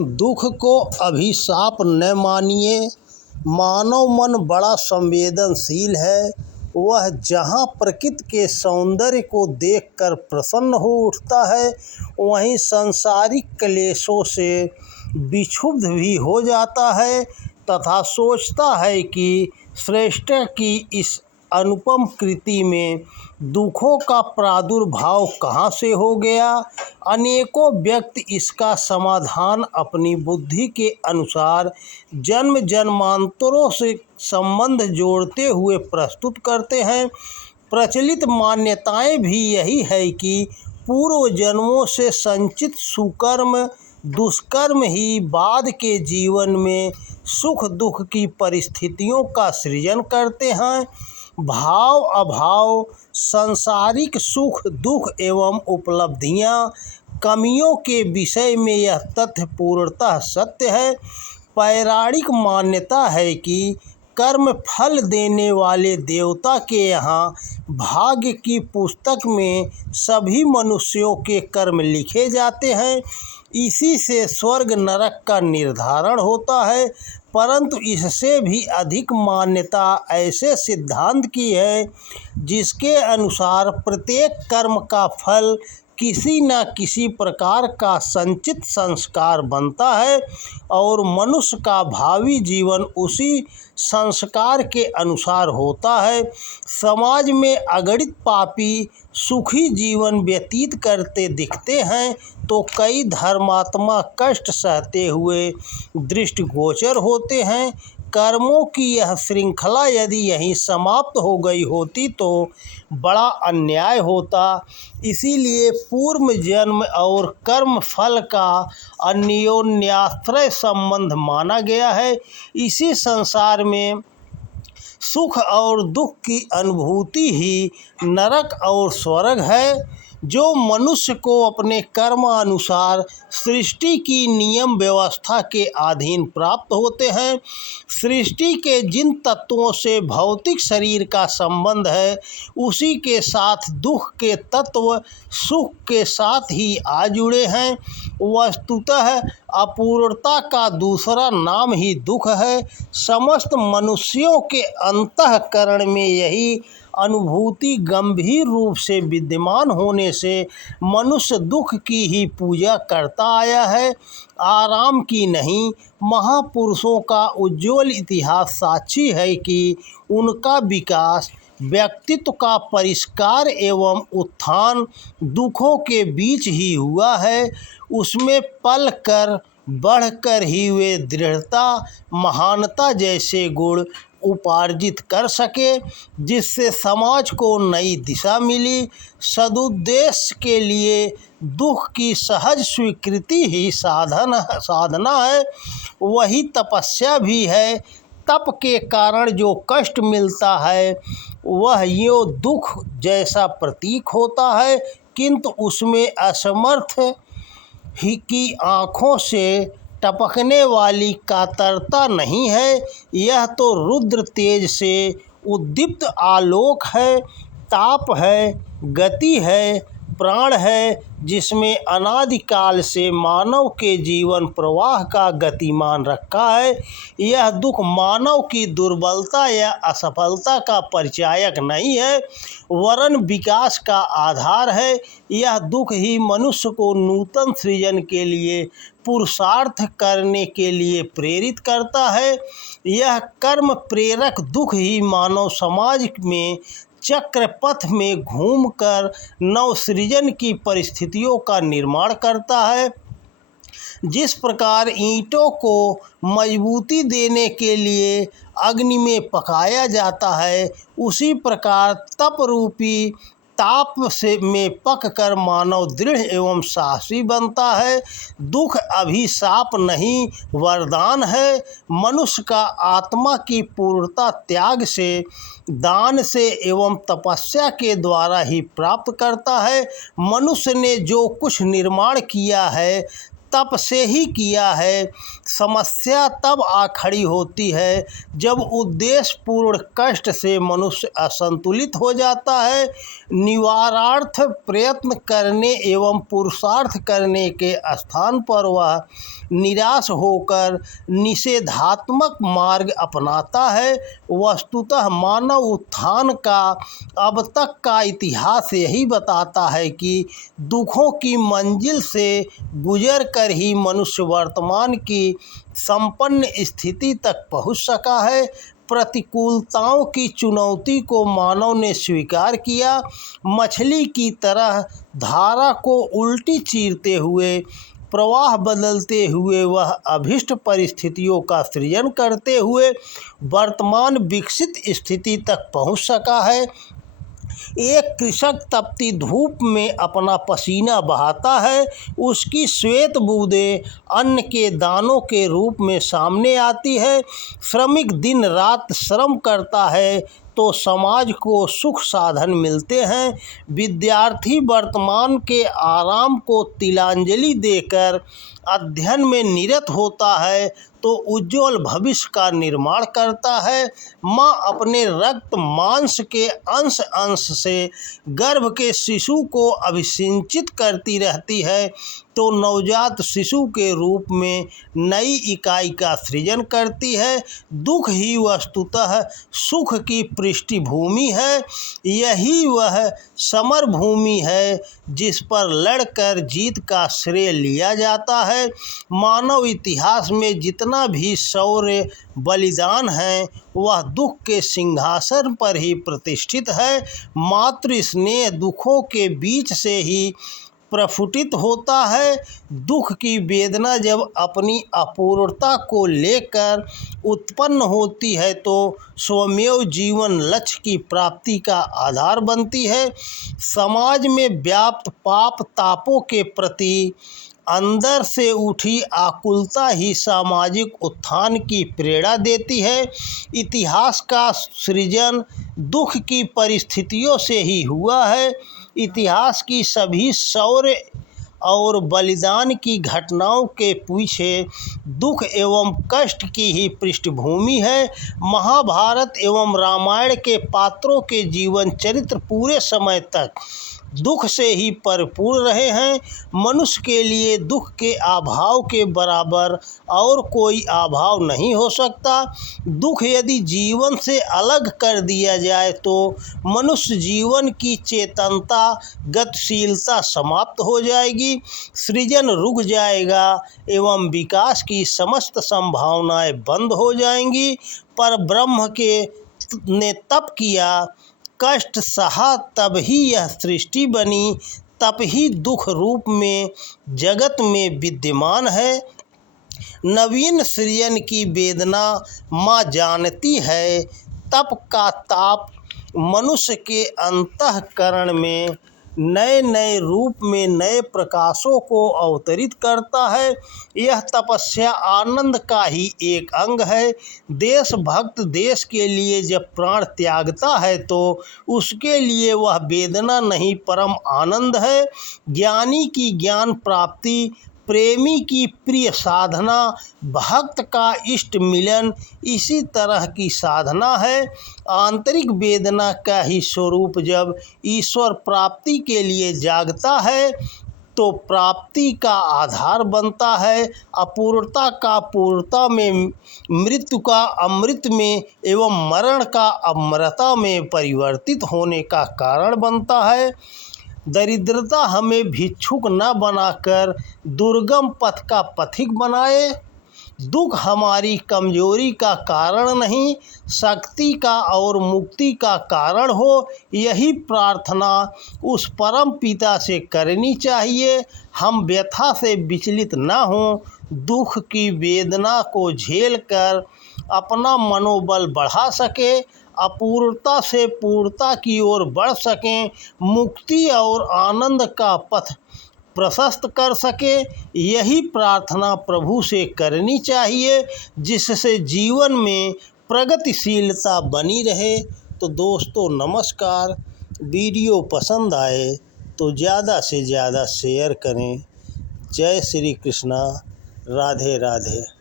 दुख को अभिशाप न मानिए। मानव मन बड़ा संवेदनशील है। वह जहाँ प्रकृति के सौंदर्य को देखकर प्रसन्न हो उठता है, वहीं सांसारिक क्लेशों से विक्षुब्ध भी हो जाता है तथा सोचता है कि श्रेष्ठ की इस अनुपम कृति में दुखों का प्रादुर्भाव कहाँ से हो गया। अनेकों व्यक्ति इसका समाधान अपनी बुद्धि के अनुसार जन्म जन्मांतरों से संबंध जोड़ते हुए प्रस्तुत करते हैं। प्रचलित मान्यताएं भी यही है कि पूर्व जन्मों से संचित सुकर्म दुष्कर्म ही बाद के जीवन में सुख दुख की परिस्थितियों का सृजन करते हैं। भाव अभाव, सांसारिक सुख दुख एवं उपलब्धियां, कमियों के विषय में यह तथ्य पूर्णतः सत्य है। पौराणिक मान्यता है कि कर्म फल देने वाले देवता के यहाँ भाग्य की पुस्तक में सभी मनुष्यों के कर्म लिखे जाते हैं। इसी से स्वर्ग नरक का निर्धारण होता है। परंतु इससे भी अधिक मान्यता ऐसे सिद्धांत की है जिसके अनुसार प्रत्येक कर्म का फल किसी न किसी प्रकार का संचित संस्कार बनता है और मनुष्य का भावी जीवन उसी संस्कार के अनुसार होता है। समाज में अगणित पापी सुखी जीवन व्यतीत करते दिखते हैं तो कई धर्मात्मा कष्ट सहते हुए दृष्टिगोचर होते हैं। कर्मों की यह श्रृंखला यदि यहीं समाप्त हो गई होती तो बड़ा अन्याय होता। इसीलिए पूर्व जन्म और कर्म फल का अन्योन्याश्रय संबंध माना गया है। इसी संसार में सुख और दुख की अनुभूति ही नरक और स्वर्ग है, जो मनुष्य को अपने कर्मानुसार सृष्टि की नियम व्यवस्था के अधीन प्राप्त होते हैं। सृष्टि के जिन तत्वों से भौतिक शरीर का संबंध है, उसी के साथ दुख के तत्व सुख के साथ ही आ जुड़े हैं। वस्तुतः अपूर्णता का दूसरा नाम ही दुख है। समस्त मनुष्यों के अंतःकरण में यही अनुभूति गंभीर रूप से विद्यमान होने से मनुष्य दुख की ही पूजा करता आया है, आराम की नहीं। महापुरुषों का उज्ज्वल इतिहास साक्षी है कि उनका विकास व्यक्तित्व का परिष्कार एवं उत्थान दुखों के बीच ही हुआ है। उसमें पल कर बढ़कर ही वे दृढ़ता महानता जैसे गुण उपार्जित कर सके, जिससे समाज को नई दिशा मिली। सदुद्देश्य के लिए दुख की सहज स्वीकृति ही साधना है, वही तपस्या भी है। तप के कारण जो कष्ट मिलता है वह यो दुख जैसा प्रतीक होता है, किंतु उसमें असमर्थ ही की आँखों से टपकने वाली कातरता नहीं है। यह तो रुद्र तेज से उद्दीप्त आलोक है, ताप है, गति है, प्राण है, जिसमें अनादिकाल से मानव के जीवन प्रवाह का गतिमान रखा है। यह दुख मानव की दुर्बलता या असफलता का परिचायक नहीं है, वरन विकास का आधार है। यह दुख ही मनुष्य को नूतन सृजन के लिए पुरुषार्थ करने के लिए प्रेरित करता है। यह कर्म प्रेरक दुख ही मानव समाज में चक्रपथ में घूमकर नवसृजन की परिस्थितियों का निर्माण करता है। जिस प्रकार ईंटों को मजबूती देने के लिए अग्नि में पकाया जाता है, उसी प्रकार तप रूपी ताप से में पककर मानव दृढ़ एवं साहसी बनता है। दुख अभिशाप नहीं, वरदान है। मनुष्य का आत्मा की पूर्णता त्याग से, दान से एवं तपस्या के द्वारा ही प्राप्त करता है। मनुष्य ने जो कुछ निर्माण किया है, तप से ही किया है। समस्या तब आ खड़ी होती है जब उद्देश्य पूर्ण कष्ट से मनुष्य असंतुलित हो जाता है। निवारार्थ प्रयत्न करने एवं पुरुषार्थ करने के स्थान पर वह निराश होकर निषेधात्मक मार्ग अपनाता है। वस्तुतः मानव उत्थान का अब तक का इतिहास यही बताता है कि दुखों की मंजिल से गुजर कर ही मनुष्य वर्तमान की संपन्न स्थिति तक पहुंच सका है। प्रतिकूलताओं की चुनौती को मानव ने स्वीकार किया। मछली की तरह धारा को उल्टी चीरते हुए, प्रवाह बदलते हुए वह अभिष्ट परिस्थितियों का सृजन करते हुए वर्तमान विकसित स्थिति तक पहुंच सका है। एक कृषक तपती धूप में अपना पसीना बहाता है, उसकी श्वेत बूंदें अन्न के दानों के रूप में सामने आती है। श्रमिक दिन रात श्रम करता है तो समाज को सुख साधन मिलते हैं। विद्यार्थी वर्तमान के आराम को तिलांजलि देकर अध्ययन में निरत होता है तो उज्ज्वल भविष्य का निर्माण करता है। माँ अपने रक्त मांस के अंश अंश से गर्भ के शिशु को अभिसिंचित करती रहती है तो नवजात शिशु के रूप में नई इकाई का सृजन करती है। दुख ही वस्तुतः सुख की पृष्ठभूमि है। यही वह समर भूमि है जिस पर लड़कर जीत का श्रेय लिया जाता है। मानव इतिहास में जितना भी शौर्य बलिदान है वह दुख के सिंहासन पर ही प्रतिष्ठित है। मातृ स्नेह दुखों के बीच से ही प्रफुटित होता है। दुख की वेदना जब अपनी अपूर्णता को लेकर उत्पन्न होती है तो स्वमेव जीवन लक्ष्य की प्राप्ति का आधार बनती है। समाज में व्याप्त पाप तापों के प्रति अंदर से उठी आकुलता ही सामाजिक उत्थान की प्रेरणा देती है। इतिहास का सृजन दुख की परिस्थितियों से ही हुआ है। इतिहास की सभी शौर्य और बलिदान की घटनाओं के पीछे दुख एवं कष्ट की ही पृष्ठभूमि है। महाभारत एवं रामायण के पात्रों के जीवन चरित्र पूरे समय तक दुख से ही परिपूर्ण रहे हैं। मनुष्य के लिए दुख के अभाव के बराबर और कोई अभाव नहीं हो सकता। दुख यदि जीवन से अलग कर दिया जाए तो मनुष्य जीवन की चेतनता, गतिशीलता समाप्त हो जाएगी, सृजन रुक जाएगा एवं विकास की समस्त संभावनाएं बंद हो जाएंगी। पर ब्रह्म ने तप किया, कष्ट सहा, तब ही यह सृष्टि बनी, तब ही दुख रूप में जगत में विद्यमान है। नवीन सृजन की वेदना माँ जानती है। तप का ताप मनुष्य के अंतःकरण में नए नए रूप में नए प्रकाशों को अवतरित करता है। यह तपस्या आनंद का ही एक अंग है। देशभक्त देश के लिए जब प्राण त्यागता है तो उसके लिए वह वेदना नहीं परम आनंद है। ज्ञानी की ज्ञान प्राप्ति, प्रेमी की प्रिय साधना, भक्त का इष्ट मिलन इसी तरह की साधना है। आंतरिक वेदना का ही स्वरूप जब ईश्वर प्राप्ति के लिए जागता है तो प्राप्ति का आधार बनता है। अपूर्णता का पूर्णता में, मृत्यु का अमृत में एवं मरण का अमरता में परिवर्तित होने का कारण बनता है। दरिद्रता हमें भिक्षुक न बनाकर दुर्गम पथ का पथिक बनाए। दुख हमारी कमजोरी का कारण नहीं, शक्ति का और मुक्ति का कारण हो, यही प्रार्थना उस परम पिता से करनी चाहिए। हम व्यथा से विचलित न हों, दुख की वेदना को झेलकर अपना मनोबल बढ़ा सके, अपूर्णता से पूर्णता की ओर बढ़ सकें, मुक्ति और आनंद का पथ प्रशस्त कर सके। यही प्रार्थना प्रभु से करनी चाहिए जिससे जीवन में प्रगतिशीलता बनी रहे। तो दोस्तों नमस्कार। वीडियो पसंद आए तो ज़्यादा से ज़्यादा शेयर करें जय श्री कृष्णा। राधे राधे।